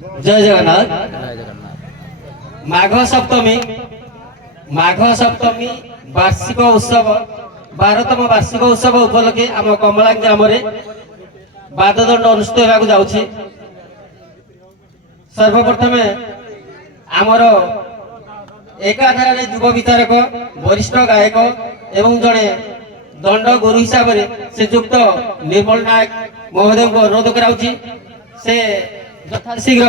जय जगन्नाथ। माघ सप्तमी वार्षिक उत्सव 12तम वार्षिक उत्सव उपलक्षे आम कमला ग्राम बाददंड अनुष्ठित होगा जाऊँगी। सर्वप्रथम आमर एकाधार युव विचारक वरिष्ठ गायक एवं जड़े दंड गुरु हिसाब से श्रीजुक्त निर्मल नायक महोदय को अनुरोध कराऊँगी से यथाशीघ्र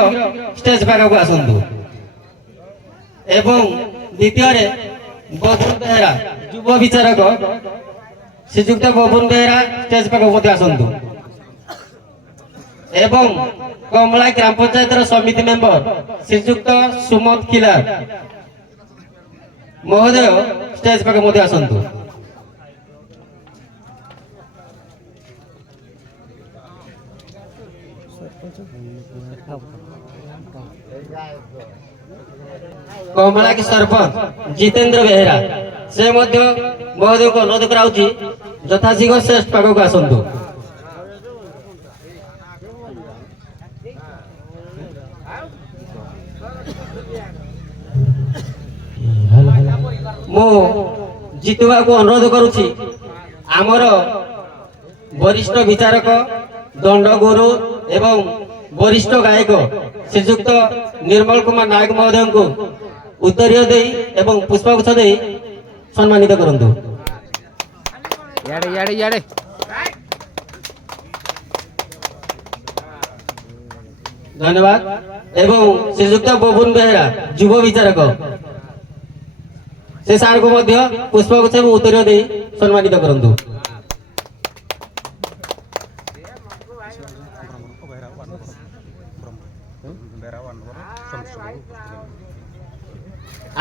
स्टेज पाखक आसतु। एवं द्वितीय बबुन बेहरा युव विचारक श्रीजुक्त बबुन बेहरा स्टेज पाखक आसतु। एवं कमला ग्राम पंचायत समिति मेंबर श्रीजुक्त सुमंत खिलार महोदय स्टेज पाखक आसतु। कमला के सरपंच जितेंद्र बेहरा से महोदय को अनुरोध कराऊँगी यथाशीघ्र स्टेज पाखक आसतु। मु जितुआ को अनुरोध करुछि आमर वरिष्ठ विचारक दंडगुरु एवं वरिष्ठ गायक श्रीजुक्त निर्मल कुमार नायक महोदय को उत्तरीय दे एवं पुष्पगुच्छ दे सम्मानित करंतु। धन्यवाद। एवं श्रीजुक्त बबुन बेहरा युव विचारक से सार को पुष्पगुच्छ एवं उत्तरीय दे सम्मानित करंतु।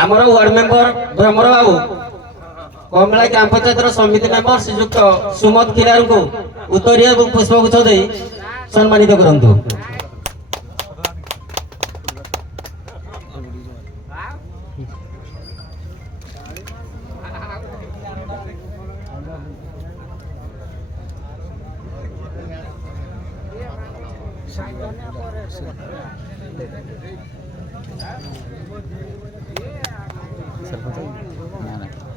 आमर वार्ड मेंबर भ्रमर बाबू कमला ग्राम पंचायत समिति मेंबर श्रीजुक्त सुमंत खिलार को उत्तरीय एवं पुष्पगुच्छ दे सम्मानित करंतु। सरपंच